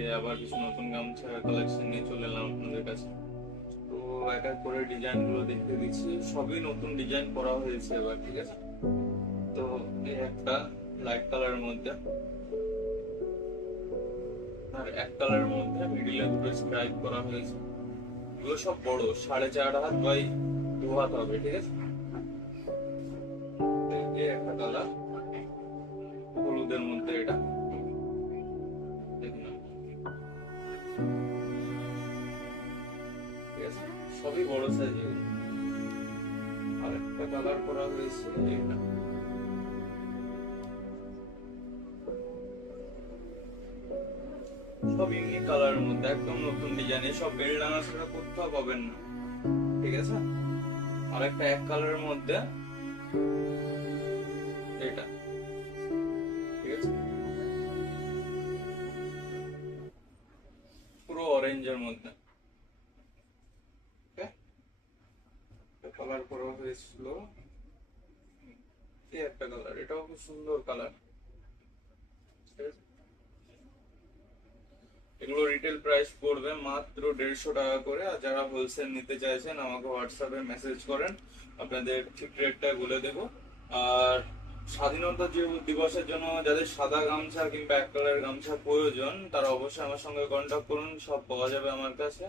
থেকে আবার কিছু নতুন গামছা কালেকশন নিয়ে চলে এলাম আপনাদের কাছে। তো এক এক করে ডিজাইন গুলো দেখতে দিচ্ছি, সবই নতুন ডিজাইন করা হয়েছে এবার, ঠিক আছে। তো এই একটা লাইট কালারের মধ্যে, আর এক কালারের মধ্যে মিডিলে দুটো স্ট্রাইপ করা হয়েছে। এগুলো সব বড়, 4.5 হাত বাই 2 হাত হবে, ঠিক আছে। এই একটা কালার হলুদের মধ্যে, এটা দেখুন, ঠিক আছে, সবই বড় সাইজ। আর একটা কালার করা হয়েছে এটা, সব ইউনিক কালারের মধ্যে, একদম নতুন ডিজাইন। এসব বেল ডাঙা ছাড়া কোথাও পাবেন না, ঠিক আছে। আর একটা এক কালারের মধ্যে এটা, ঠিক আছে, পুরো অরেঞ্জের মধ্যে কালার করা হয়েছিল। এই একটা কালার, এটাও খুব সুন্দর কালার। এগুলো রিটেল প্রাইস পড়বে মাত্র 150 টাকা করে। আর যারা হোলসেল নিতে চাইছেন আমাকে হোয়াটসঅ্যাপে মেসেজ করেন, আপনাদের ঠিক রেটটা বলে দেবো। আর স্বাধীনতা দিবসের জন্য যাদের সাদা গামছা কিংবা এক কালারের গামছা প্রয়োজন, তারা অবশ্যই আমার সঙ্গে কন্ট্যাক্ট করুন, সব পাওয়া যাবে আমার কাছে।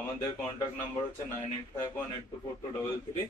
আমাদের কন্ট্যাক্ট নাম্বার হচ্ছে 9851824233।